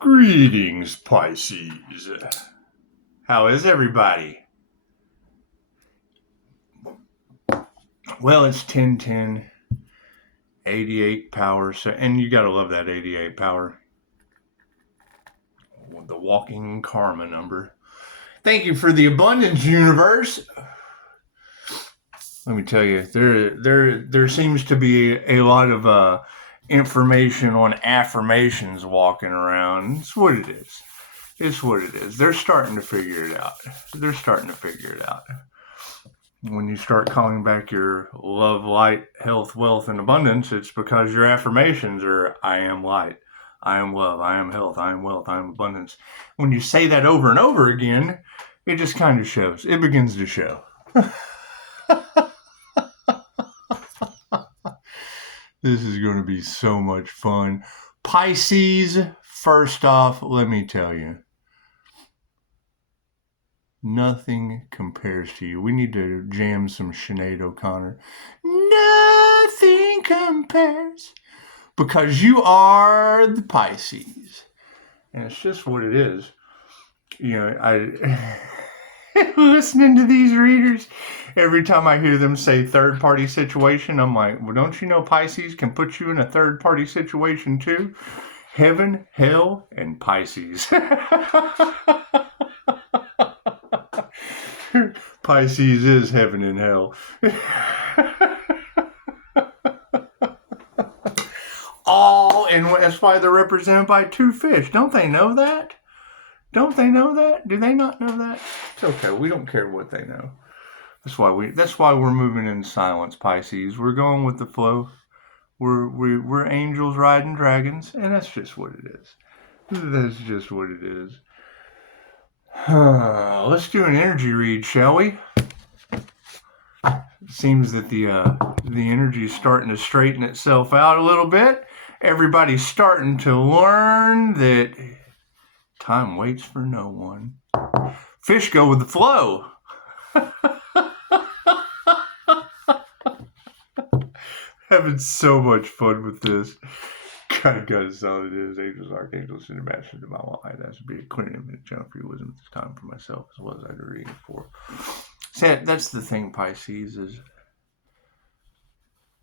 Greetings, Pisces. How is everybody? Well, it's 10-10, 88 power, and you gotta love that 88 power. The walking karma number. Thank you for the abundance, universe. Let me tell you, there seems to be a lot of information on affirmations walking around. It's what it is. It's what it is. They're starting to figure it out. When you start calling back your love, light, health, wealth, and abundance, it's because your affirmations are I am light, I am love, I am health, I am wealth, I am abundance. When you say that over and over again, it just kind of shows. It begins to show. This is going to be so much fun. Pisces, first off, let me tell you, nothing compares to you. We need to jam some Sinead O'Connor. Nothing compares. Because you are the Pisces. And it's just what it is. You know, I listening to these readers, every time I hear them say third-party situation, I'm like, well, don't you know Pisces can put you in a third-party situation too? Heaven, hell, and Pisces. Pisces is heaven and hell. And that's why they're represented by two fish. Don't they know that? Don't they know that? Do they not know that? It's okay. We don't care what they know. That's why we're moving in silence, Pisces. We're going with the flow. We're angels riding dragons, and that's just what it is. That's just what it is. Let's do an energy read, shall we? It seems that the energy is starting to straighten itself out a little bit. Everybody's starting to learn that time waits for no one. Fish go with the flow. Having so much fun with this. God is all it is. Angels, archangels, and masters of my life. That should be a clear image. Channel for your wisdom at this time for myself as well as I do reading for. See, that's the thing, Pisces, is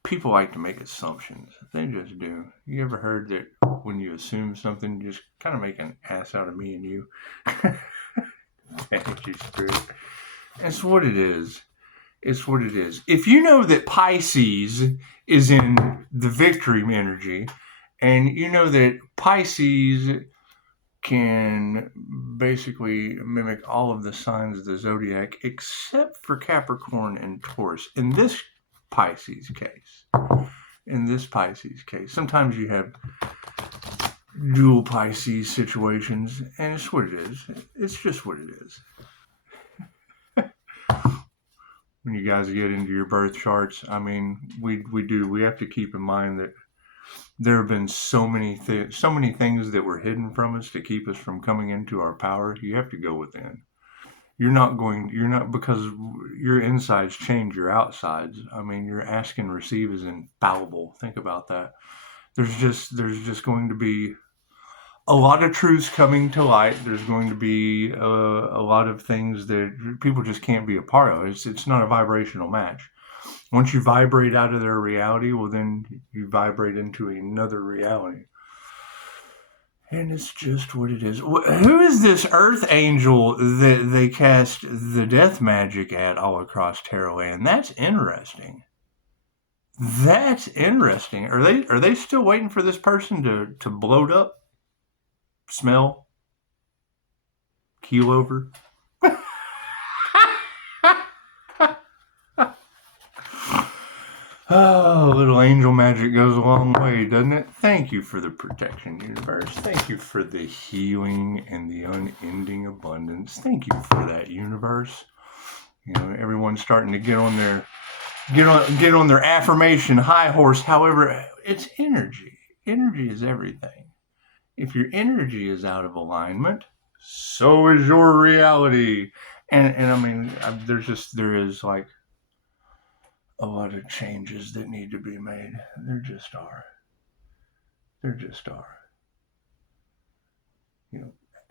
people like to make assumptions. They just do. You ever heard that when you assume something, you just kind of make an ass out of me and you? Thank you, Spirit. That's what it is. It's what it is. If you know that Pisces is in the victory energy, and you know that Pisces can basically mimic all of the signs of the zodiac except for Capricorn and Taurus. In this Pisces case, sometimes you have dual Pisces situations, and it's what it is. It's just what it is. When you guys get into your birth charts, I mean, we have to keep in mind that there have been so many things that were hidden from us to keep us from coming into our power. You have to go within. You're not because your insides change your outsides. I mean, your ask and receive is infallible. Think about that. There's just going to be a lot of truths coming to light. There's going to be a lot of things that people just can't be a part of. It's not a vibrational match. Once you vibrate out of their reality, well, then you vibrate into another reality. And it's just what it is. Who is this earth angel that they cast the death magic at all across Tarot Land? That's interesting. Are they still waiting for this person to bloat up? Smell? Keel over? Oh, little angel magic goes a long way, doesn't it? Thank you for the protection, universe. Thank you for the healing and the unending abundance. Thank you for that, universe. You know, everyone's starting to get on their affirmation high horse. However, it's energy. Energy is everything. If your energy is out of alignment, so is your reality. And I mean, there is like a lot of changes that need to be made. There just are.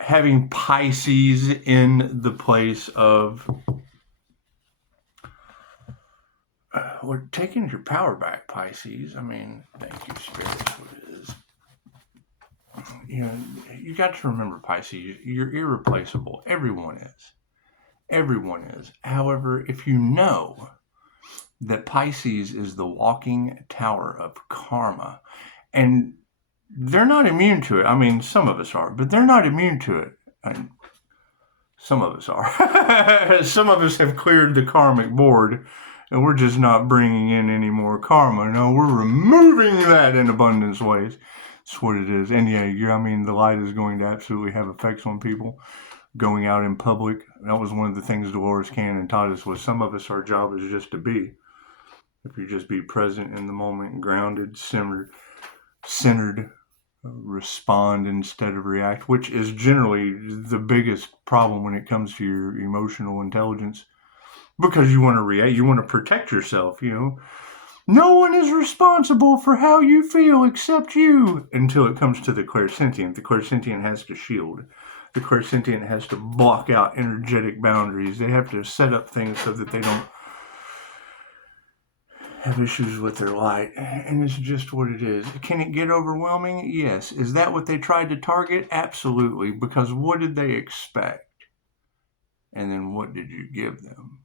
having Pisces in the place of we're taking your power back, Pisces. I mean, thank you, Spirit. That's what it is. You got to remember, Pisces, you're irreplaceable. Everyone is. Everyone is. However, if you know that Pisces is the walking tower of karma, and they're not immune to it. I mean, some of us are, but they're not immune to it. Some of us are. Some of us have cleared the karmic board, and we're just not bringing in any more karma. No, we're removing that in abundance ways. That's what it is. And I mean, the light is going to absolutely have effects on people going out in public. That was one of the things Dolores Cannon taught us, was some of us, our job is just to be. If you just be present in the moment, grounded, centered, respond instead of react, which is generally the biggest problem when it comes to your emotional intelligence, because you want to react, you want to protect yourself. No one is responsible for how you feel except you, until it comes to the clairsentient. The clairsentient has to shield. The clairsentient has to block out energetic boundaries. They have to set up things so that they don't have issues with their light, and it's just what it is. Can it get overwhelming? Yes. Is that what they tried to target? Absolutely, because what did they expect? And then what did you give them?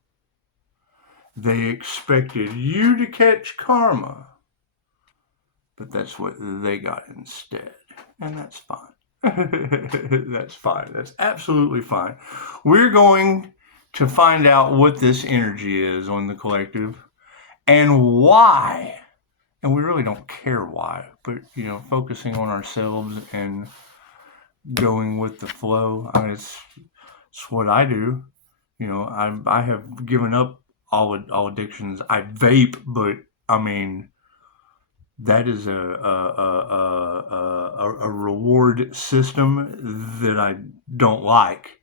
They expected you to catch karma, but that's what they got instead, and that's fine. That's fine. That's absolutely fine. We're going to find out what this energy is on the collective, and why. And we really don't care why, but focusing on ourselves and going with the flow. I mean, it's what I do. I have given up all addictions. I vape, but I mean, that is a reward system that I don't like.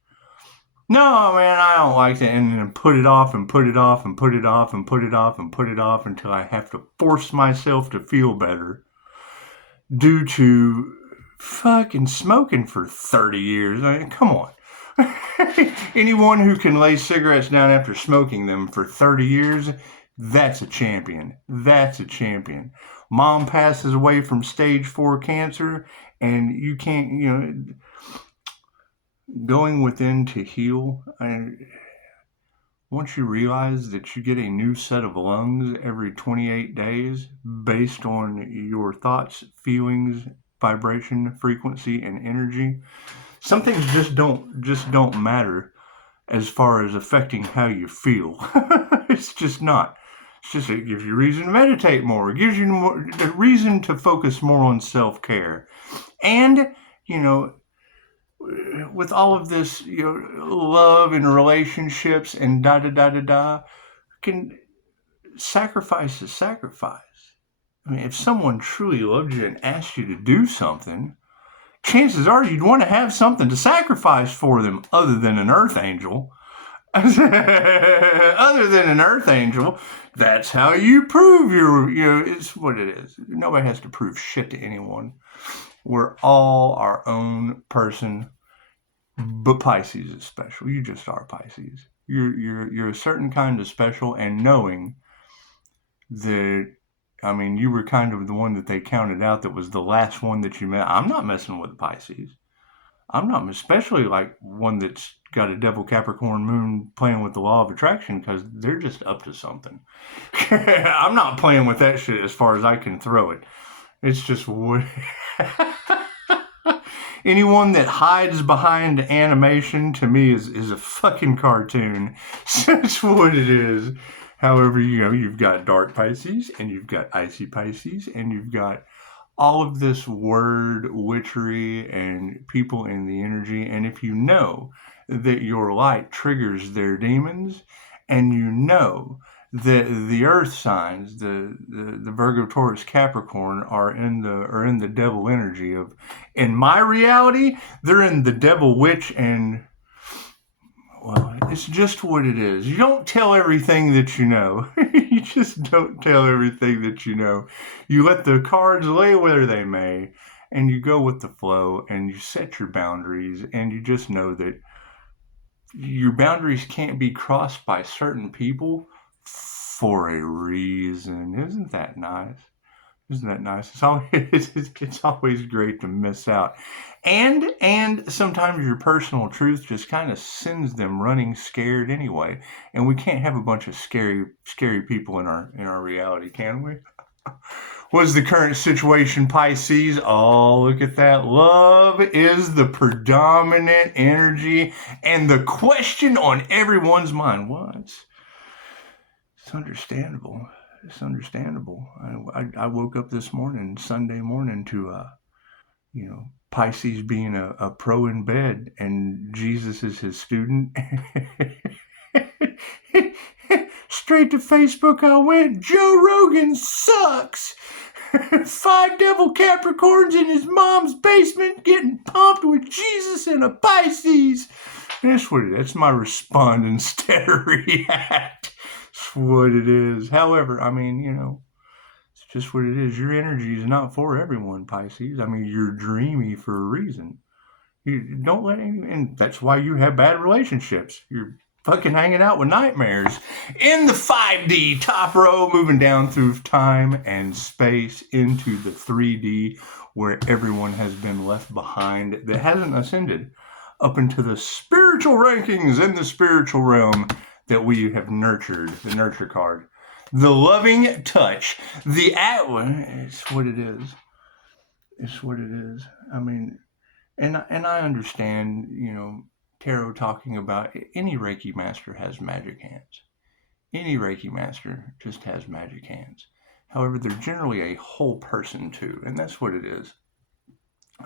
No, man, I don't like it. And then put it off and put it off and put it off and put it off and put it off until I have to force myself to feel better due to fucking smoking for 30 years. I mean, come on. Anyone who can lay cigarettes down after smoking them for 30 years, that's a champion. That's a champion. Mom passes away from stage 4 cancer, and you can't, going within to heal. Once you realize that you get a new set of lungs every 28 days based on your thoughts, feelings, vibration, frequency, and energy, some things just don't matter as far as affecting how you feel. It's just not. It's just, it gives you reason to meditate more. It gives you a reason to focus more on self-care. And, with all of this, love and relationships and can sacrifice is sacrifice. I mean, if someone truly loved you and asked you to do something, chances are you'd want to have something to sacrifice for them other than an earth angel. Other than an earth angel, that's how you prove it's what it is. Nobody has to prove shit to anyone. We're all our own person, but Pisces is special. You just are Pisces. You're a certain kind of special, and knowing that, I mean, you were kind of the one that they counted out that was the last one that you met. I'm not messing with Pisces. I'm not, especially like one that's got a devil Capricorn moon playing with the law of attraction, because they're just up to something. I'm not playing with that shit as far as I can throw it. It's just what... Anyone that hides behind animation, to me, is a fucking cartoon. That's what it is. However, you've got dark Pisces, and you've got icy Pisces, and you've got all of this word witchery and people in the energy. And if you know that your light triggers their demons, and you know that the earth signs, the Virgo, Taurus, Capricorn are in the devil energy of, in my reality, they're in the devil witch, and well, it's just what it is. You don't tell everything that you know. You just don't tell everything that you know. You let the cards lay where they may, and you go with the flow and you set your boundaries, and you just know that your boundaries can't be crossed by certain people for a reason. Isn't that nice? Isn't that nice? It's always great to miss out. And sometimes your personal truth just kind of sends them running scared anyway. And we can't have a bunch of scary people in our reality, can we? What's the current situation, Pisces? Oh, look at that. Love is the predominant energy and the question on everyone's mind. What? It's understandable. It's understandable. I woke up this morning, Sunday morning, to Pisces being a pro in bed, and Jesus is his student. Straight to Facebook I went. Joe Rogan sucks. 5 devil Capricorns in his mom's basement getting pumped with Jesus and a Pisces. That's what it is. That's my respond instead of react. That's what it is. However, I mean, it's just what it is. Your energy is not for everyone, Pisces. I mean, you're dreamy for a reason. You don't let any, and that's why you have bad relationships. You're fucking hanging out with nightmares. In the 5D top row, moving down through time and space into the 3D, where everyone has been left behind that hasn't ascended up into the spiritual rankings in the spiritual realm that we have nurtured, the nurture card. The loving touch. It's what it is. It's what it is. I mean, and I understand, tarot talking about any Reiki master has magic hands. Any Reiki master just has magic hands. However, they're generally a whole person too, and that's what it is.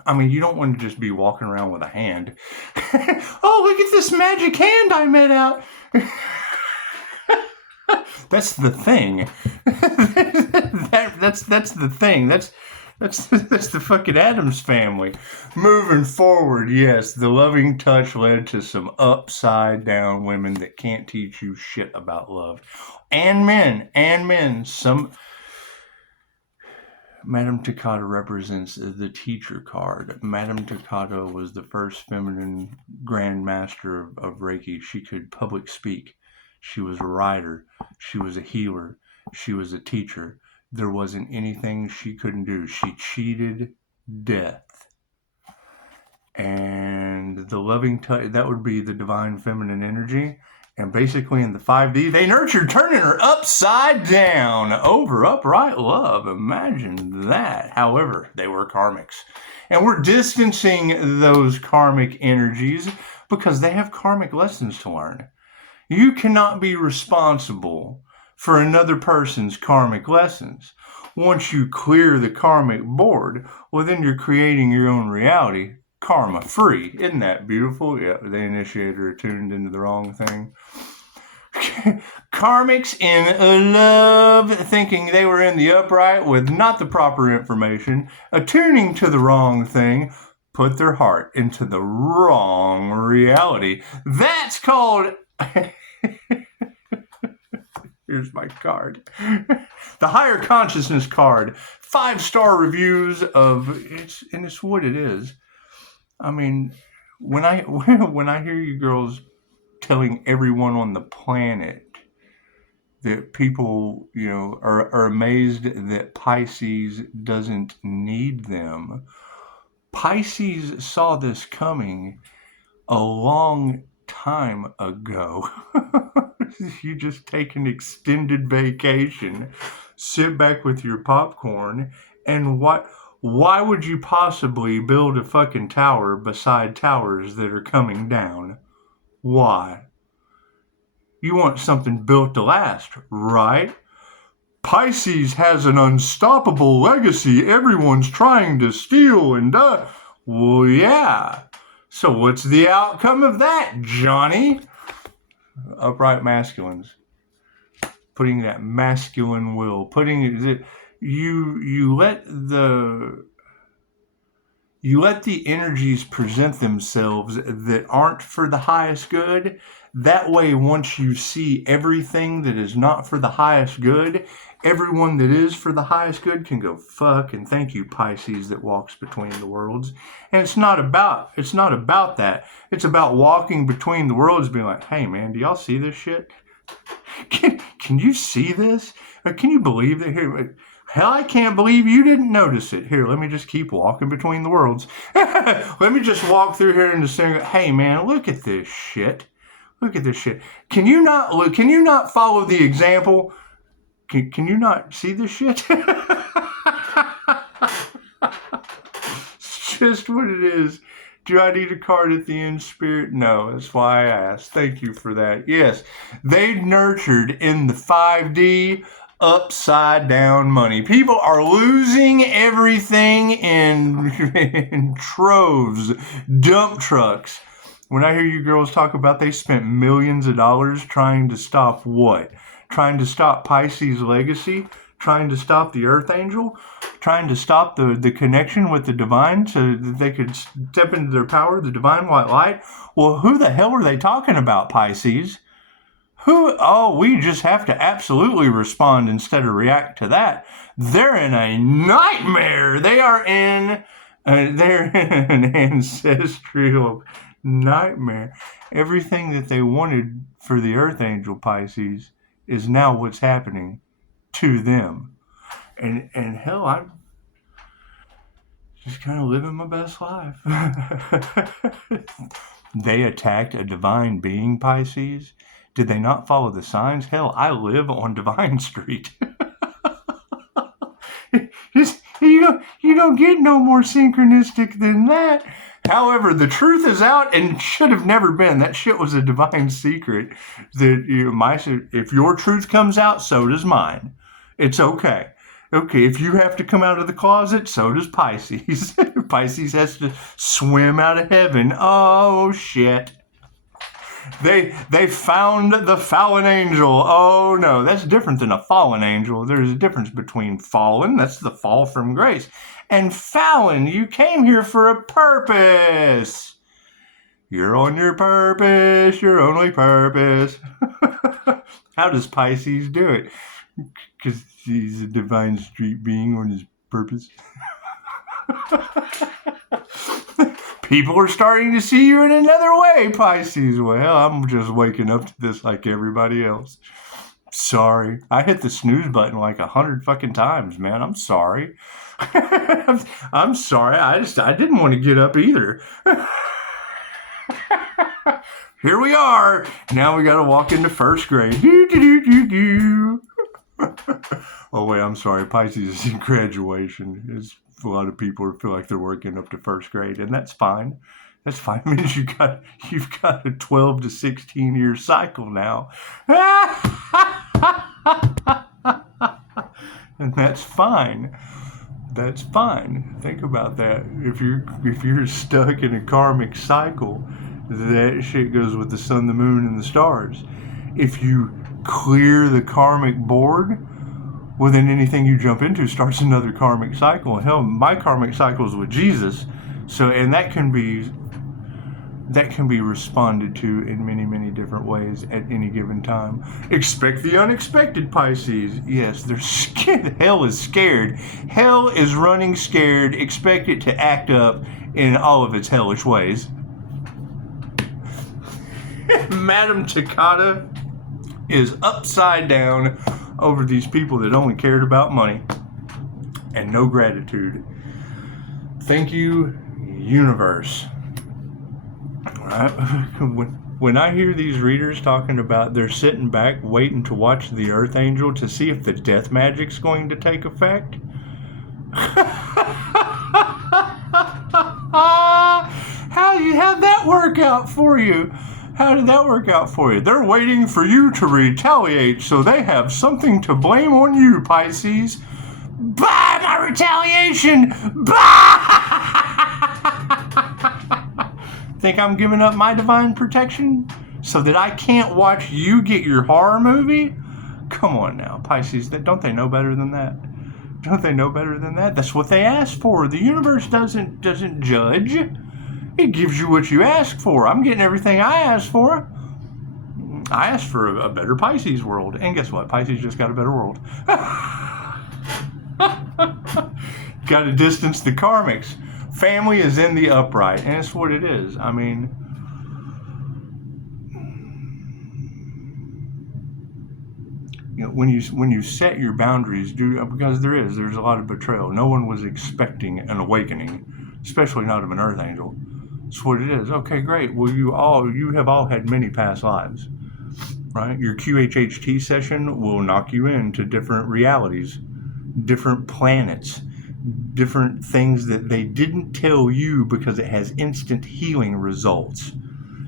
I mean, you don't want to just be walking around with a hand. Oh, look at this magic hand I made out. That's the thing. That's the thing. That's the fucking Addams family. Moving forward, yes, the loving touch led to some upside down women that can't teach you shit about love. And men. Madame Takata represents the teacher card. Madame Takata was the first feminine grandmaster of Reiki. She could public speak. She was a writer. She was a healer. She was a teacher. There wasn't anything she couldn't do. She cheated death. And the loving touch, that would be the divine feminine energy. And basically in the 5D, they nurtured turning her upside down over upright love. Imagine that. However, they were karmics. And we're distancing those karmic energies because they have karmic lessons to learn. You cannot be responsible for another person's karmic lessons. Once you clear the karmic board, well, then you're creating your own reality, karma free. Isn't that beautiful? Yeah, the initiator attuned into the wrong thing. Karmics in love, thinking they were in the upright with not the proper information, attuning to the wrong thing, put their heart into the wrong reality. That's called... Here's my card. The higher consciousness card. 5-star reviews and it's what it is. I mean, when I hear you girls telling everyone on the planet that people, are amazed that Pisces doesn't need them. Pisces saw this coming a long time ago. You just take an extended vacation, sit back with your popcorn, and why would you possibly build a fucking tower beside towers that are coming down? Why? You want something built to last, right? Pisces has an unstoppable legacy everyone's trying to steal and die. Well, yeah. So what's the outcome of that, Johnny? Upright masculines. Putting that masculine will. You let the energies present themselves that aren't for the highest good. That way, once you see everything that is not for the highest good, everyone that is for the highest good can go fuck and thank you, Pisces that walks between the worlds. And it's not about that. It's about walking between the worlds, being like, hey man, do y'all see this shit? Can you see this? Or can you believe that here? Hell, I can't believe you didn't notice it. Here, let me just keep walking between the worlds. Let me just walk through here and just say, hey man, look at this shit. Look at this shit. Can you not follow the example? Can you not see this shit? It's just what it is. Do I need a card at the end, Spirit? No, that's why I asked. Thank you for that. Yes, they nurtured in the 5D upside down money. People are losing everything in troves, dump trucks. When I hear you girls talk about they spent millions of dollars trying to stop what? Trying to stop Pisces legacy? Trying to stop the Earth Angel? Trying to stop the connection with the divine so that they could step into their power, the divine white light? Well, who the hell are they talking about, Pisces? We just have to absolutely respond instead of react to that. They're in a nightmare. They're in an ancestral nightmare. Everything that they wanted for the Earth Angel, Pisces, is now what's happening to them. And hell, I'm just kind of living my best life. They attacked a divine being, Pisces. Did they not follow the signs? Hell, I live on Divine Street. You don't get no more synchronistic than that. However, the truth is out and should have never been. That shit was a divine secret. If your truth comes out, so does mine. It's okay. Okay, if you have to come out of the closet, so does Pisces. Pisces has to swim out of heaven. Oh, shit. They found the fallen angel. Oh, no, that's different than a fallen angel. There's a difference between fallen, that's the fall from grace, and fallen. You came here for a purpose. You're on your purpose, your only purpose. How does Pisces do it? Because he's a divine street being on his purpose. People are starting to see you in another way, Pisces. Well, I'm just waking up to this like everybody else. Sorry. I hit the snooze button like 100 fucking times, man. I'm sorry. I'm sorry. I didn't want to get up either. Here we are. Now we got to walk into first grade. Oh, wait, I'm sorry. Pisces is in graduation. A lot of people feel like they're working up to first grade, and that's fine. That's fine. It means you've got a 12 to 16 year cycle now. And that's fine. That's fine. Think about that. If you're stuck in a karmic cycle, that shit goes with the sun, the moon, and the stars. If you clear the karmic board, well, then anything you jump into starts another karmic cycle. Hell, my karmic cycle is with Jesus, and that can be responded to in many, many different ways at any given time. Expect the unexpected, Pisces. Yes, they're scared. Hell is scared. Hell is running scared. Expect it to act up in all of its hellish ways. Madame Takata is upside down over these people that only cared about money and no gratitude. Thank you, universe. When I hear these readers talking about they're sitting back waiting to watch the Earth Angel to see if the death magic's going to take effect, how'd that work out for you? How did that work out for you? They're waiting for you to retaliate, so they have something to blame on you, Pisces. Bah, my retaliation! Bah! Think I'm giving up my divine protection so that I can't watch you get your horror movie? Come on now, Pisces. Don't they know better than that? Don't they know better than that? That's what they asked for. The universe doesn't judge. It gives you what you ask for. I'm getting everything I asked for. I asked for a better Pisces world, and guess what? Pisces just got a better world. Got to distance the karmics. Family is in the upright, and it's what it is. I mean, you know, when you set your boundaries, because there's a lot of betrayal. No one was expecting an awakening, especially not of an earth angel. It's what it is. Okay, great. Well, you have all had many past lives, right? Your QHHT session will knock you into different realities, different planets, different things that they didn't tell you because it has instant healing results.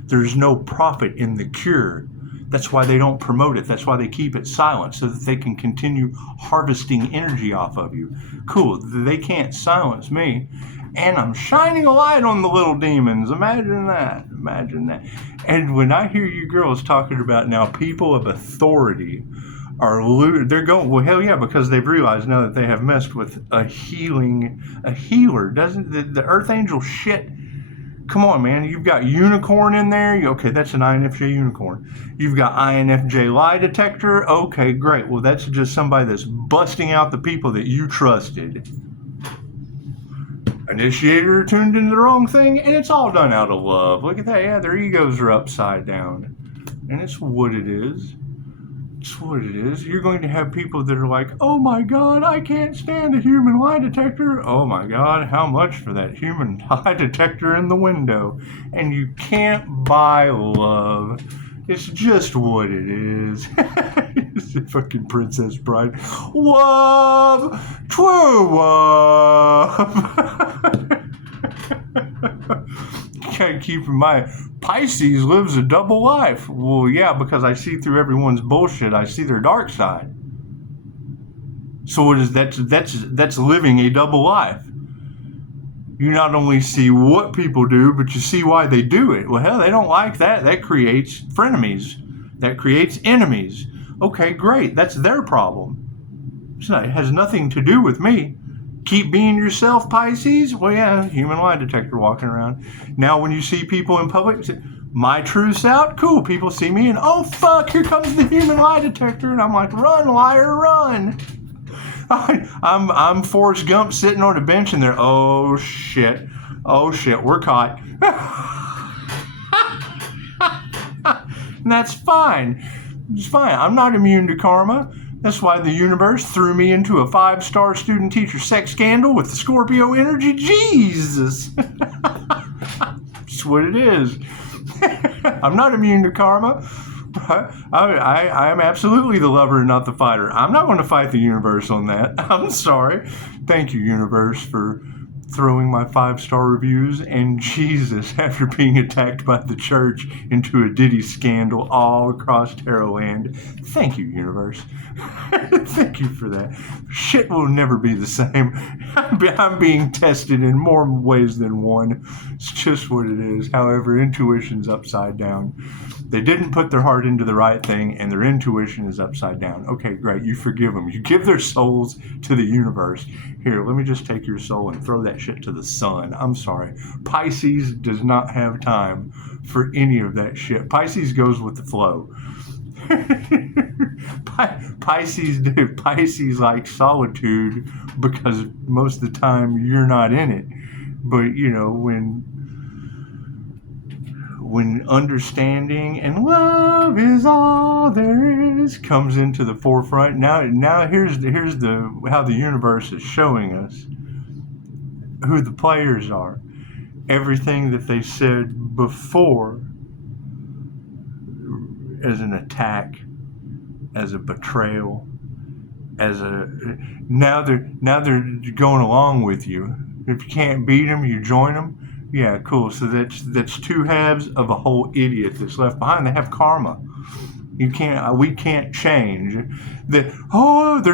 There's no profit in the cure. That's why they don't promote it. That's why they keep it silent, so that they can continue harvesting energy off of you. Cool. They can't silence me. And I'm shining a light on the little demons. Imagine that. Imagine that. And when I hear you girls talking about now people of authority they're going, well, hell yeah, because they've realized now that they have messed with a healer. Doesn't the earth angel shit? Come on, man. You've got unicorn in there. Okay, that's an INFJ unicorn. You've got INFJ lie detector. Okay, great. Well, that's just somebody that's busting out the people that you trusted. Initiator tuned into the wrong thing, and it's all done out of love. Look at that. Yeah, their egos are upside down. And it's what it is. It's what it is. You're going to have people that are like, oh my God, I can't stand a human lie detector. Oh my God, how much for that human lie detector in the window? And you can't buy love. It's just what it is. It's a fucking Princess Bride. Love, true love. Can't keep in mind, Pisces lives a double life. Well, yeah, because I see through everyone's bullshit. I see their dark side. So what is that? That's living a double life. You not only see what people do, but you see why they do it. Well, hell, they don't like that. That creates frenemies. That creates enemies. Okay, great. That's their problem. It has nothing to do with me. Keep being yourself, Pisces. Well, yeah, human lie detector walking around. Now, when you see people in public, my truth's out. Cool. People see me and, oh, fuck, here comes the human lie detector. And I'm like, run, liar, run. I'm Forrest Gump sitting on a bench and they're, oh, shit, we're caught. And that's fine. It's fine. I'm not immune to karma. That's why the universe threw me into a 5-star student-teacher sex scandal with the Scorpio energy. Jesus. That's what it is. I'm not immune to karma. I am absolutely the lover and not the fighter. I'm not going to fight the universe on that. I'm sorry. Thank you, universe, for throwing my 5-star reviews and Jesus after being attacked by the church into a Diddy scandal all across Tarot land. Thank you, universe. Thank you for that. Shit will never be the same. I'm being tested in more ways than one. It's just what it is. However, intuition's upside down. They didn't put their heart into the right thing, and their intuition is upside down. Okay, great. You forgive them. You give their souls to the universe. Here, let me just take your soul and throw that shit to the sun. I'm sorry. Pisces does not have time for any of that shit. Pisces goes with the flow. Pisces like solitude because most of the time you're not in it. But, you know, when understanding and love is all there is comes into the forefront. Now here's how the universe is showing us who the players are. Everything that they said before as an attack, as a betrayal, now they're going along with you. If you can't beat them, you join them. Yeah, cool. So that's two halves of a whole idiot that's left behind. They have karma. We can't change. They're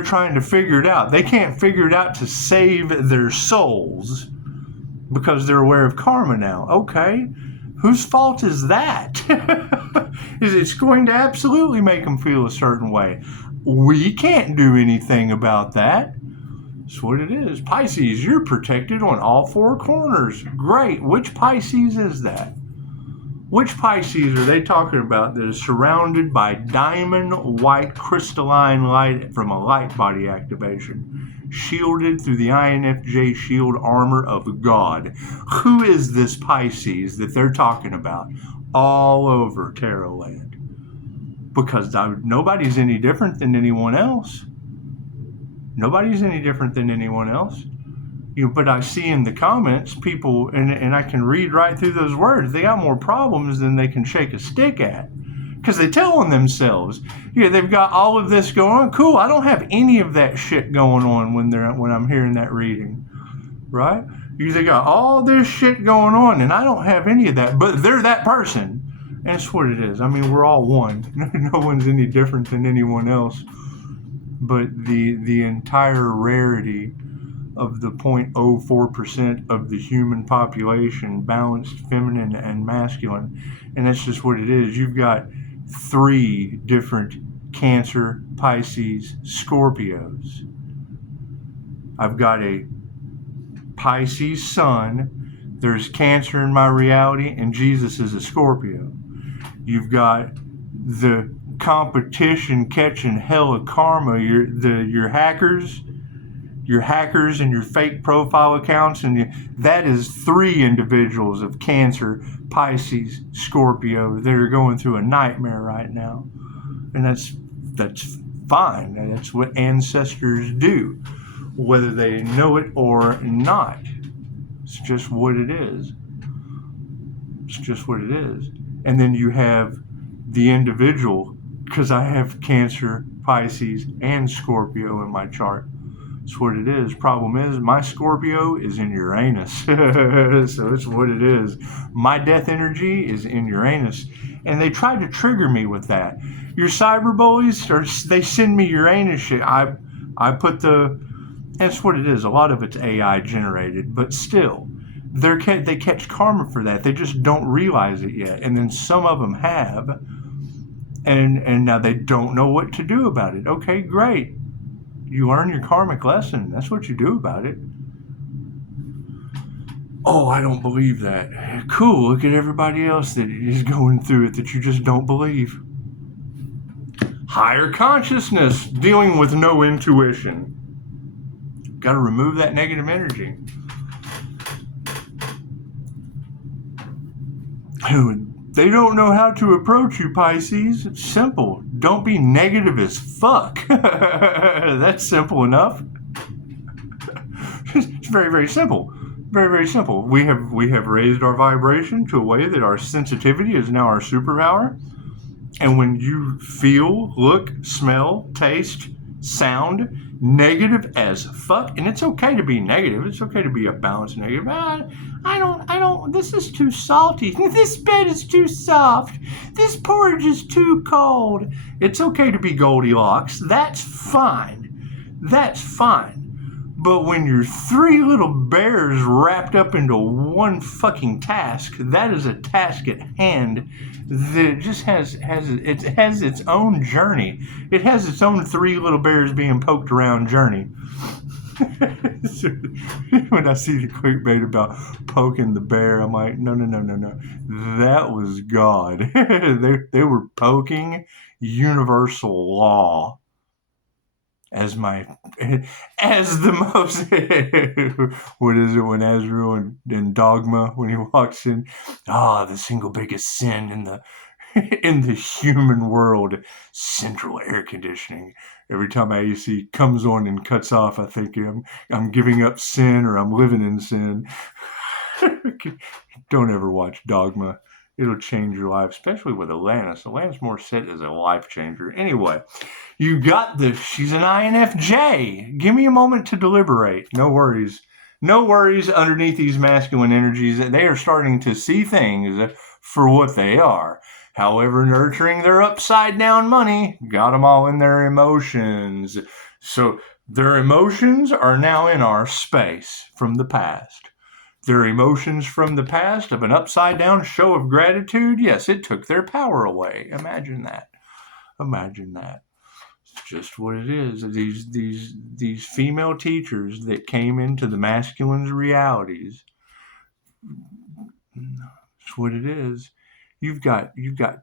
trying to figure it out. They can't figure it out to save their souls because they're aware of karma now. Okay, whose fault is that? It's going to absolutely make them feel a certain way. We can't do anything about that. That's what it is. Pisces, you're protected on all four corners. Great. Which Pisces is that? Which Pisces are they talking about that is surrounded by diamond white crystalline light from a light body activation, shielded through the INFJ shield armor of God? Who is this Pisces that they're talking about all over Tarot Land? Because nobody's any different than anyone else. Nobody's any different than anyone else. But I see in the comments people, and I can read right through those words, they got more problems than they can shake a stick at. Because they tell on themselves, they've got all of this going on. Cool, I don't have any of that shit going on when I'm hearing that reading, right? They got all this shit going on, and I don't have any of that, but they're that person. And it's what it is. I mean, we're all one. No one's any different than anyone else. But the entire rarity of the 0.04% of the human population, balanced feminine and masculine. And that's just what it is. You've got 3 different Cancer, Pisces, Scorpios. I've got a Pisces sun. There's Cancer in my reality, and Jesus is a Scorpio. You've got the competition catching hella karma. Your hackers and your fake profile accounts, and that is 3 individuals of Cancer, Pisces, Scorpio that are going through a nightmare right now. And that's fine. And that's what ancestors do, whether they know it or not. It's just what it is. It's just what it is. And then you have the individual, because I have Cancer, Pisces, and Scorpio in my chart. That's what it is. Problem is, my Scorpio is in Uranus. So it's what it is. My death energy is in Uranus. And they tried to trigger me with that. Your cyber bullies, they send me Uranus shit. I put that's what it is. A lot of it's AI generated, but still, they catch karma for that. They just don't realize it yet. And then some of them have, and now they don't know what to do about it. Okay, great. You learn your karmic lesson. That's what you do about it. Oh, I don't believe that. Cool, look at everybody else that is going through it that you just don't believe. Higher consciousness, dealing with no intuition. Got to remove that negative energy. They don't know how to approach you, Pisces. It's simple. Don't be negative as fuck. That's simple enough. It's very, very simple. Very, very simple. We have raised our vibration to a way that our sensitivity is now our superpower. And when you feel, look, smell, taste, sound negative as fuck, and it's okay to be negative. It's okay to be a balanced negative. I don't, this is too salty. This bed is too soft. This porridge is too cold. It's okay to be Goldilocks. That's fine. That's fine. But when you're 3 little bears wrapped up into one fucking task, that is a task at hand that just has its own journey. It has its own 3 little bears being poked around journey. When I see the clickbait about poking the bear, I'm like, no. That was God. They were poking universal law as the most what is it when Azrael in Dogma, when he walks in, the single biggest sin in the human world, central air conditioning. Every time my AC comes on and cuts off, I think I'm giving up sin, or I'm living in sin. Don't ever watch Dogma. It'll change your life, especially with Alanis. Alanis Morissette is a life changer. Anyway, you got this. She's an INFJ. Give me a moment to deliberate. No worries. No worries underneath these masculine energies. They are starting to see things for what they are. However, nurturing their upside down money got them all in their emotions. So their emotions are now in our space from the past. Their emotions from the past of an upside down show of gratitude, yes, it took their power away. Imagine that. Imagine that. It's just what it is. These female teachers that came into the masculine's realities. It's what it is. You've got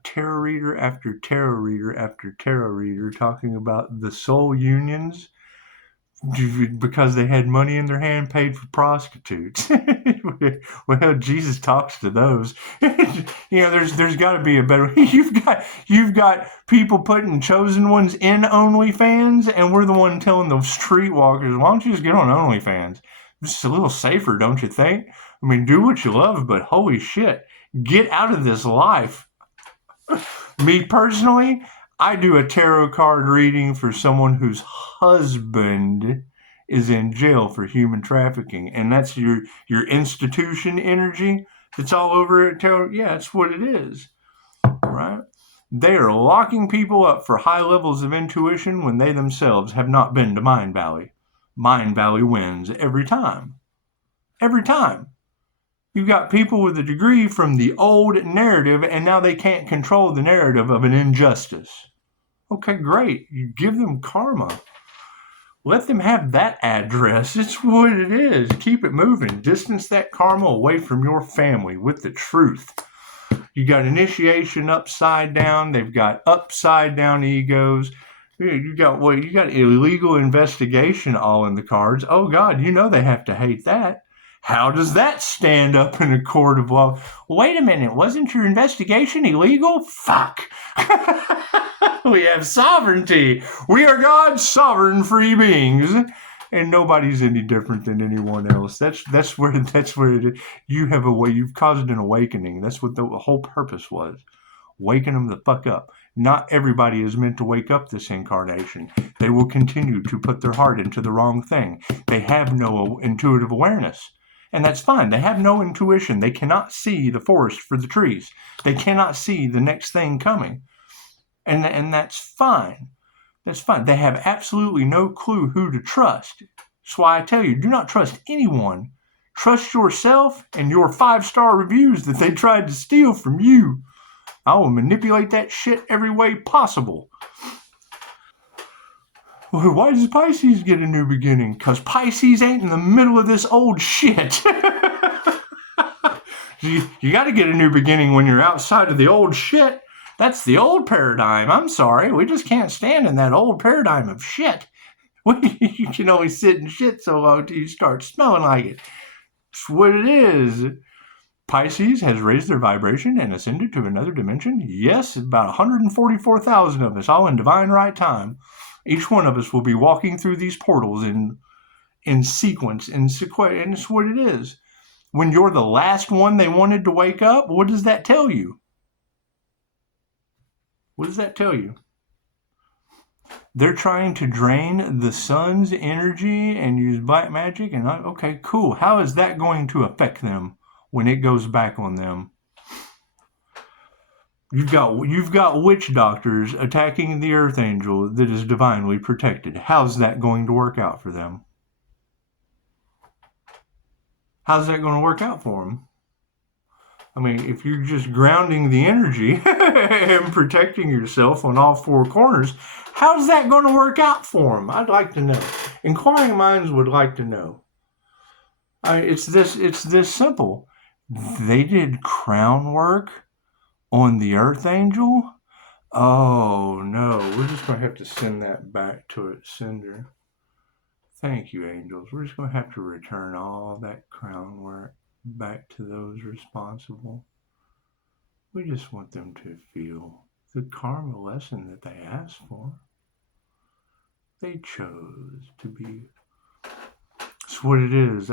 tarot reader after tarot reader after tarot reader talking about the soul unions because they had money in their hand paid for prostitutes. Well, Jesus talks to those. There's got to be a better. You've got people putting chosen ones in OnlyFans, and we're the one telling the streetwalkers, why don't you just get on OnlyFans? It's a little safer, don't you think? I mean, do what you love, but holy shit, get out of this life. Me personally, I do a tarot card reading for someone whose husband is in jail for human trafficking, and that's your institution energy that's all over it. Tarot, yeah, that's what it is, right? They are locking people up for high levels of intuition when they themselves have not been to Mind Valley. Mind Valley wins every time. Every time. You've got people with a degree from the old narrative, and now they can't control the narrative of an injustice. Okay, great. You give them karma. Let them have that address. It's what it is. Keep it moving. Distance that karma away from your family with the truth. You got initiation upside down. They've got upside down egos. You got illegal investigation all in the cards. Oh God, they have to hate that. How does that stand up in a court of law? Wait a minute, wasn't your investigation illegal? Fuck. We have sovereignty. We are God's sovereign free beings, and nobody's any different than anyone else. That's where it is. You've caused an awakening. That's what the whole purpose was. Waking them the fuck up. Not everybody is meant to wake up this incarnation. They will continue to put their heart into the wrong thing. They have no intuitive awareness. And that's fine. They have no intuition. They cannot see the forest for the trees. They cannot see the next thing coming. And that's fine. That's fine. They have absolutely no clue who to trust. That's why I tell you, do not trust anyone. Trust yourself and your 5-star reviews that they tried to steal from you. I will manipulate that shit every way possible. Well, why does Pisces get a new beginning? Because Pisces ain't in the middle of this old shit. You got to get a new beginning when you're outside of the old shit. That's the old paradigm. I'm sorry. We just can't stand in that old paradigm of shit. You can only sit in shit so long until you start smelling like it. That's what it is. Pisces has raised their vibration and ascended to another dimension. Yes, about 144,000 of us, all in divine right time. Each one of us will be walking through these portals in sequence, and it's what it is. When you're the last one they wanted to wake up, what does that tell you? What does that tell you? They're trying to drain the sun's energy and use black magic, and okay, cool. How is that going to affect them when it goes back on them? You've got witch doctors attacking the earth angel that is divinely protected. How's that going to work out for them? How's that going to work out for them? I mean, if you're just grounding the energy and protecting yourself on all 4 corners, how's that going to work out for them? I'd like to know. Inquiring minds would like to know. It's this simple. They did crown work on the earth angel? Oh no, we're just going to have to send that back to its sender. Thank you, angels. We're just going to have to return all that crown work back to those responsible. We just want them to feel the karma lesson that they asked for. They chose to be. It's what it is.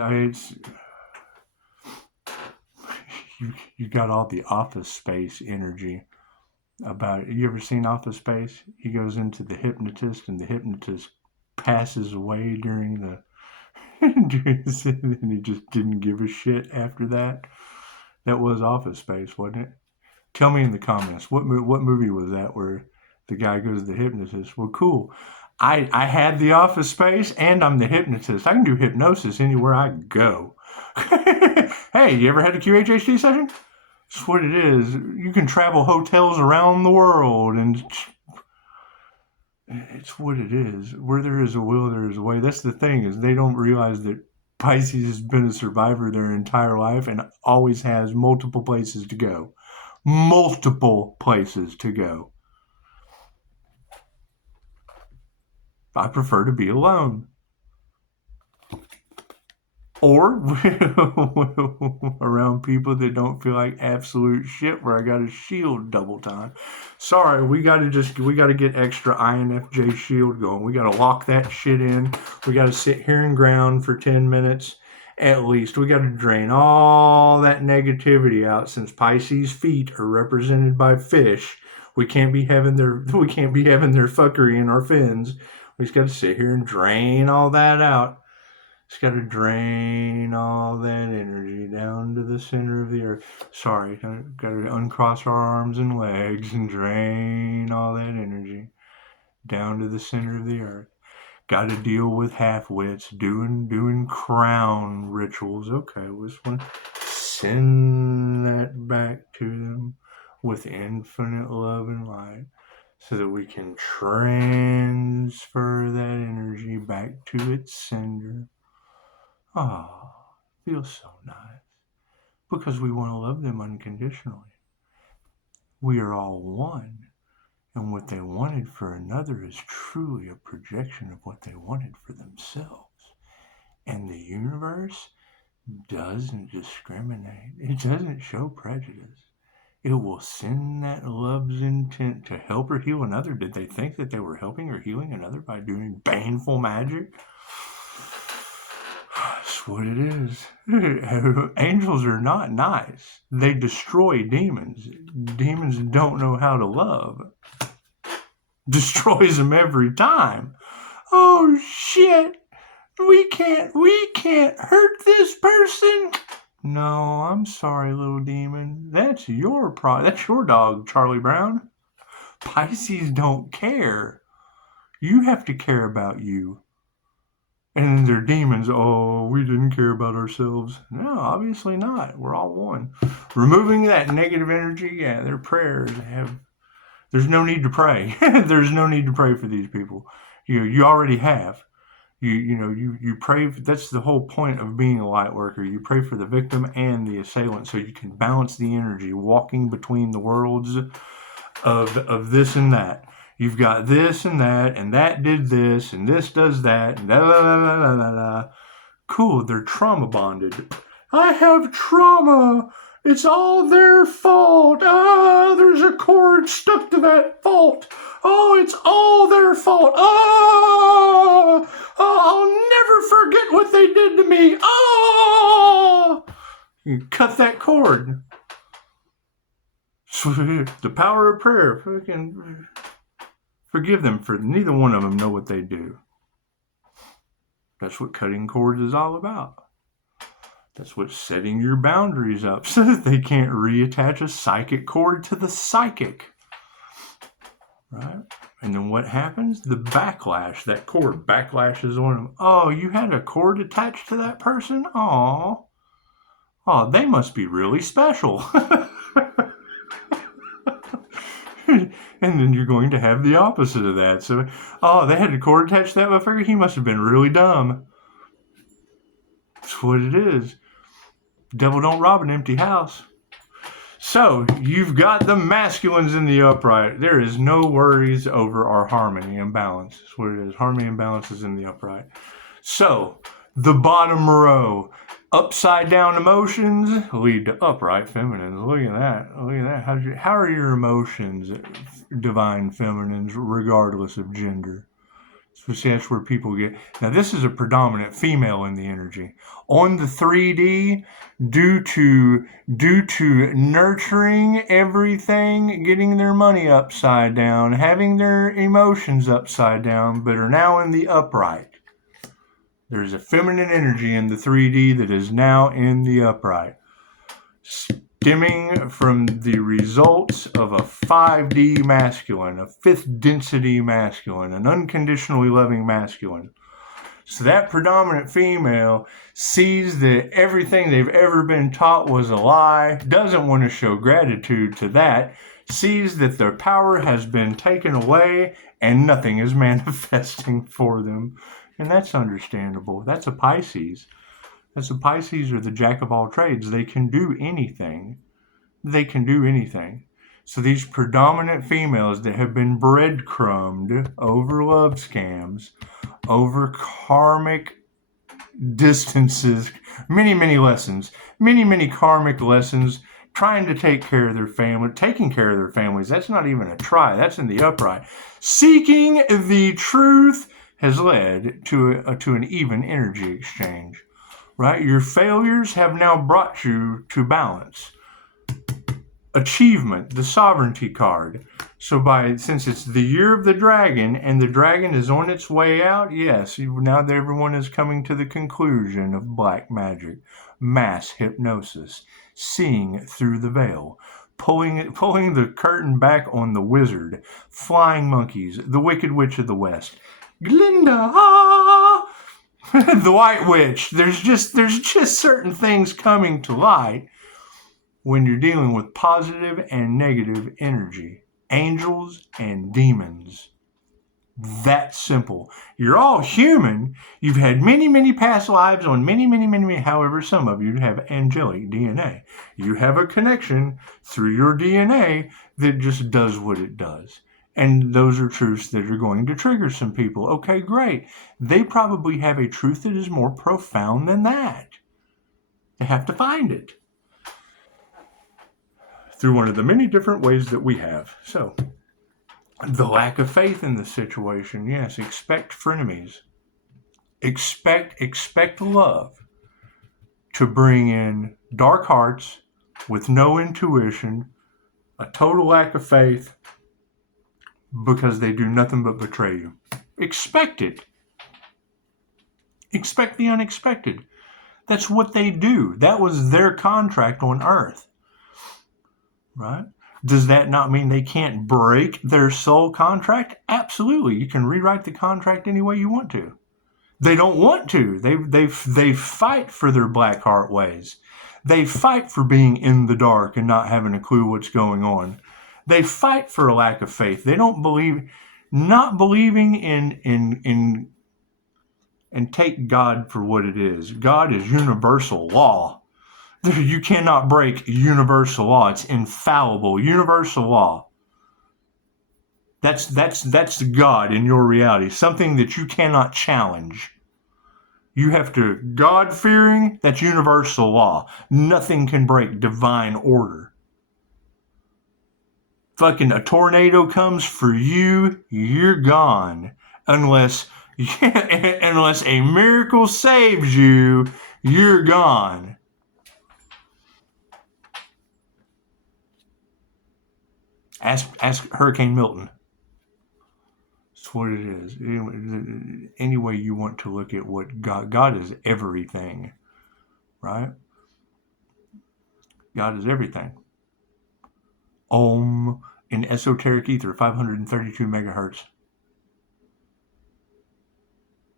You got all the Office Space energy about it. You ever seen Office Space? He goes into the hypnotist, and the hypnotist passes away during the and he just didn't give a shit after that. That was Office Space, wasn't it? Tell me in the comments, what movie was that where the guy goes to the hypnotist? Well, cool. I had the Office Space, and I'm the hypnotist. I can do hypnosis anywhere I go. Hey, you ever had a QHHT session? That's what it is. You can travel hotels around the world, and it's what it is. Where there is a will, there is a way. That's the thing, is they don't realize that Pisces has been a survivor their entire life and always has multiple places to go. multiple places to go. I prefer to be alone. Or around people that don't feel like absolute shit where I got to shield double time. Sorry, we got to get extra INFJ shield going. We got to lock that shit in. We got to sit here and ground for 10 minutes at least. We got to drain all that negativity out since Pisces feet are represented by fish. We can't be having their fuckery in our fins. We just got to sit here and drain all that out. Just got to drain all that energy down to the center of the earth. Sorry, got to uncross our arms and legs and drain all that energy down to the center of the earth. Got to deal with half-wits, doing crown rituals. Okay, this one, send that back to them with infinite love and light so that we can transfer that energy back to its sender. Oh, feels so nice. Because we want to love them unconditionally. We are all one. And what they wanted for another is truly a projection of what they wanted for themselves. And the universe doesn't discriminate. It doesn't show prejudice. It will send that love's intent to help or heal another. Did they think that they were helping or healing another by doing baneful magic? That's what it is. Angels are not nice. They destroy demons. Demons don't know how to love. Destroys them every time. Oh shit. We can't hurt this person. No, I'm sorry, little demon. That's your that's your dog, Charlie Brown. Pisces don't care. You have to care about you. And then they're demons. Oh, we didn't care about ourselves. No, obviously not. We're all one. Removing that negative energy, yeah, their prayers there's no need to pray. There's no need to pray for these people. You already have. You pray. That's the whole point of being a light worker. You pray for the victim and the assailant so you can balance the energy, walking between the worlds of this and that. You've got this and that did this, and this does that, and da la la la la la la. Cool, they're trauma bonded. I have trauma. It's all their fault. Ah, there's a cord stuck to that fault. Oh, it's all their fault. Ah, I'll never forget what they did to me. Ah, you cut that cord. The power of prayer. Fucking forgive them for neither one of them know what they do. That's what cutting cords is all about. That's what setting your boundaries up so that they can't reattach a psychic cord to the psychic. Right? And then what happens? The backlash. That cord backlashes on them. Oh, you had a cord attached to that person? Oh, they must be really special. And then you're going to have the opposite of that. So, they had a cord attached to that motherfucker? He must have been really dumb. That's what it is. Devil don't rob an empty house. So, you've got the masculines in the upright. There is no worries over our harmony and balance. That's what it is. Harmony and balance is in the upright. So, the bottom row. Upside down emotions lead to upright feminines. Look at that. Look at that. How are your emotions, divine feminines, regardless of gender? So see, that's where people get. Now, this is a predominant female in the energy. On the 3D, due to nurturing everything, getting their money upside down, having their emotions upside down, but are now in the upright. There's a feminine energy in the 3D that is now in the upright, stemming from the results of a 5D masculine, a 5th density masculine, an unconditionally loving masculine. So that predominant female sees that everything they've ever been taught was a lie, doesn't want to show gratitude to that, sees that their power has been taken away and nothing is manifesting for them. And that's understandable. That's a Pisces. That's a Pisces or the jack of all trades. They can do anything. they can do anything. So these predominant females that have been breadcrumbed over love scams, over karmic distances, many lessons, many karmic lessons, trying to take care of their family, taking care of their families. That's not even a try. That's in the upright. Seeking the truth has led to an even energy exchange, right? Your failures have now brought you to balance. Achievement, the sovereignty card. So since it's the year of the dragon and the dragon is on its way out, yes, now that everyone is coming to the conclusion of black magic, mass hypnosis, seeing through the veil, pulling the curtain back on the wizard, flying monkeys, the Wicked Witch of the West, Glinda, the White Witch. There's just certain things coming to light when you're dealing with positive and negative energy, angels and demons. That simple. You're all human. You've had many past lives on many, however, some of you have angelic DNA. You have a connection through your DNA that just does what it does. And those are truths that are going to trigger some people. Okay, great. They probably have a truth that is more profound than that. They have to find it through one of the many different ways that we have. So, the lack of faith in the situation, yes, expect frenemies. Expect love to bring in dark hearts with no intuition, a total lack of faith, because they do nothing but betray you. Expect it. Expect the unexpected. That's what they do. That was their contract on Earth. Right? Does that not mean they can't break their soul contract? Absolutely. You can rewrite the contract any way you want to. They don't want to. They fight for their black heart ways. They fight for being in the dark and not having a clue what's going on. They fight for a lack of faith. They don't believe, not believing in and take God for what it is. God is universal law. You cannot break universal law. It's infallible. Universal law. That's God in your reality. Something that you cannot challenge. You have to, God-fearing, that's universal law. Nothing can break divine order. Fucking a tornado comes for you, you're gone. Unless a miracle saves you, you're gone. Ask Hurricane Milton. That's what it is. Any way you want to look at what God is everything, right? God is everything. Om in esoteric ether, 532 megahertz.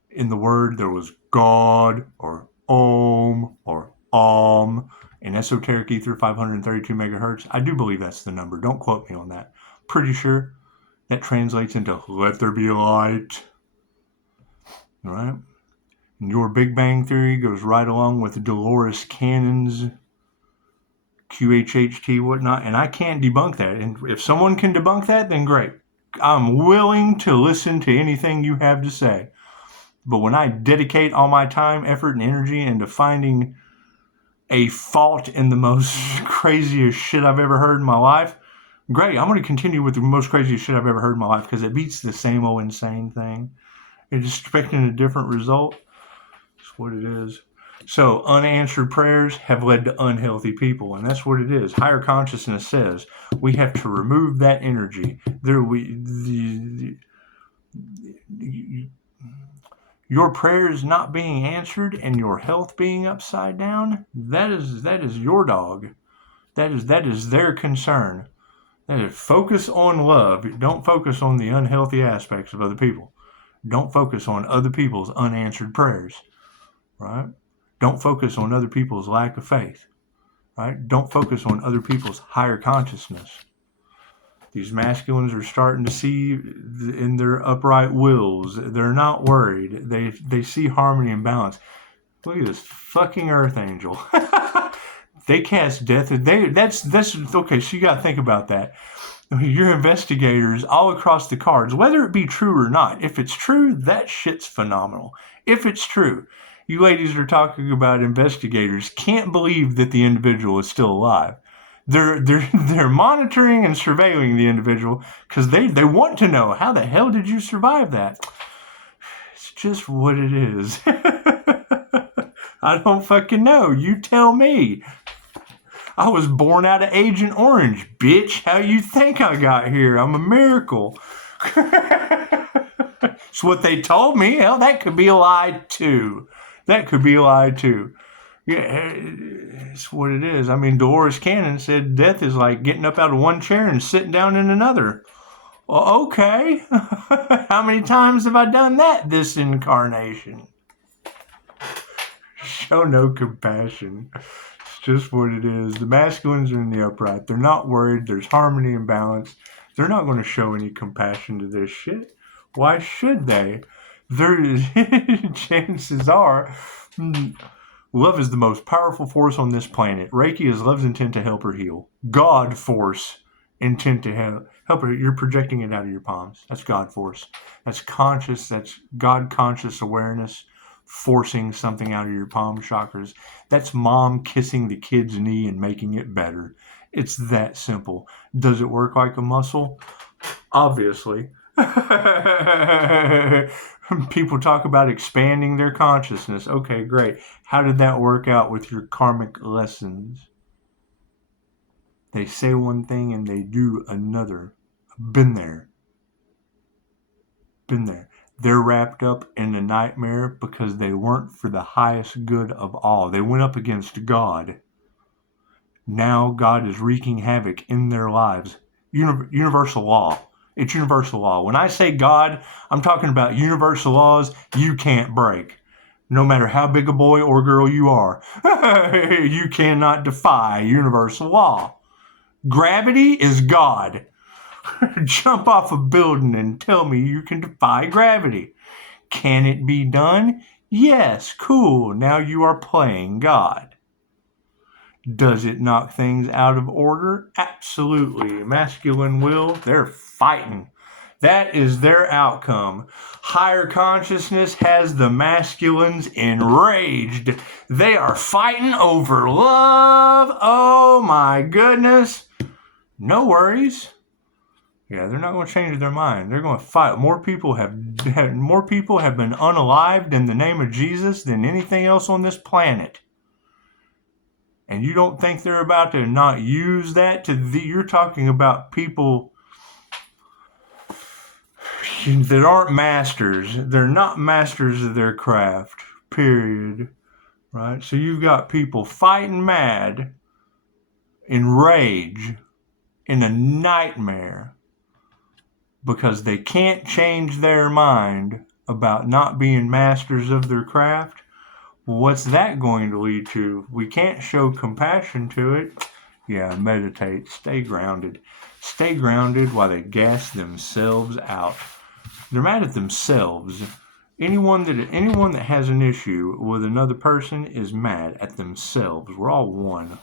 In the word, there was God or Om or Om. In esoteric ether, 532 megahertz. I do believe that's the number. Don't quote me on that. Pretty sure that translates into let there be light. All right? And your Big Bang Theory goes right along with Dolores Cannon's QHHT, whatnot, and I can't debunk that. And if someone can debunk that, then great. I'm willing to listen to anything you have to say. But when I dedicate all my time, effort, and energy into finding a fault in the most craziest shit I've ever heard in my life, great. I'm going to continue with the most craziest shit I've ever heard in my life because it beats the same old insane thing. You're just expecting a different result. That's what it is. So unanswered prayers have led to unhealthy people, and that's what it is. Higher consciousness says we have to remove that energy. Your prayers not being answered and your health being upside down, that is your dog. That is their concern. That is focus on love. Don't focus on the unhealthy aspects of other people. Don't focus on other people's unanswered prayers. Right? Don't focus on other people's lack of faith. Right? Don't focus on other people's higher consciousness. These masculines are starting to see in their upright wills. They're not worried. They see harmony and balance. Look at this fucking earth angel. They cast death. That's okay. So you got to think about that. Your investigators all across the cards, whether it be true or not. If it's true, that shit's phenomenal. If it's true, you ladies are talking about investigators can't believe that the individual is still alive. They're monitoring and surveilling the individual because they want to know how the hell did you survive that. It's just what it is. I don't fucking know. You tell me. I was born out of Agent Orange, bitch. How you think I got here? I'm a miracle. It's what they told me. Hell, that could be a lie too. That could be a lie too. Yeah, it's what it is. I mean, Dolores Cannon said death is like getting up out of one chair and sitting down in another. Well, okay. How many times have I done that this incarnation? Show no compassion. It's just what it is. The masculines are in the upright. They're not worried. There's harmony and balance. They're not going to show any compassion to this shit. Why should they? Chances are, love is the most powerful force on this planet. Reiki is love's intent to help her heal. God force, intent to help her. You're projecting it out of your palms. That's God force. That's conscious. That's God conscious awareness. Forcing something out of your palm chakras. That's mom kissing the kid's knee and making it better. It's that simple. Does it work like a muscle? Obviously. People talk about expanding their consciousness. Okay, great. How did that work out with your karmic lessons? They say one thing and they do another. Been there. They're wrapped up in a nightmare because they weren't for the highest good of all. They went up against God. Now God is wreaking havoc in their lives. Universal law. It's universal law. When I say God, I'm talking about universal laws you can't break. No matter how big a boy or girl you are. You cannot defy universal law. Gravity is God. Jump off a building and tell me you can defy gravity. Can it be done? Yes, cool. Now you are playing God. Does it knock things out of order? Absolutely. Masculine will, they're fighting. That is their outcome. Higher consciousness has the masculines enraged. They are fighting over love. Oh my goodness. No worries. Yeah, they're not going to change their mind. They're going to fight. More people have been unalived in the name of Jesus than anything else on this planet. And you don't think they're about to not use that you're talking about people that aren't masters. They're not masters of their craft, period. Right? So you've got people fighting mad, in rage, in a nightmare, because they can't change their mind about not being masters of their craft. What's that going to lead to? We can't show compassion to it. Yeah, meditate. Stay grounded. Stay grounded while they gas themselves out. They're mad at themselves. Anyone that has an issue with another person is mad at themselves. We're all one.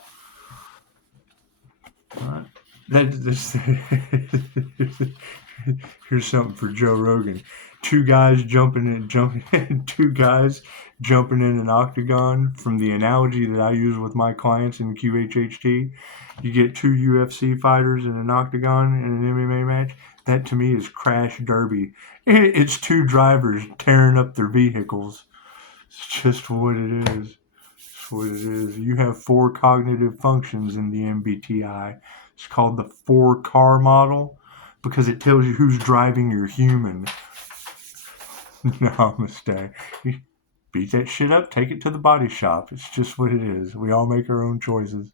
All right? Here's something for Joe Rogan. Two guys jumping in an octagon. From the analogy that I use with my clients in QHHT, you get two UFC fighters in an octagon in an MMA match. That to me is crash derby. It's two drivers tearing up their vehicles. It's just what it is. It's what it is. You have 4 cognitive functions in the MBTI. It's called the 4-car model because it tells you who's driving your human. Namaste. Beat that shit up, take it to the body shop. It's just what it is. We all make our own choices.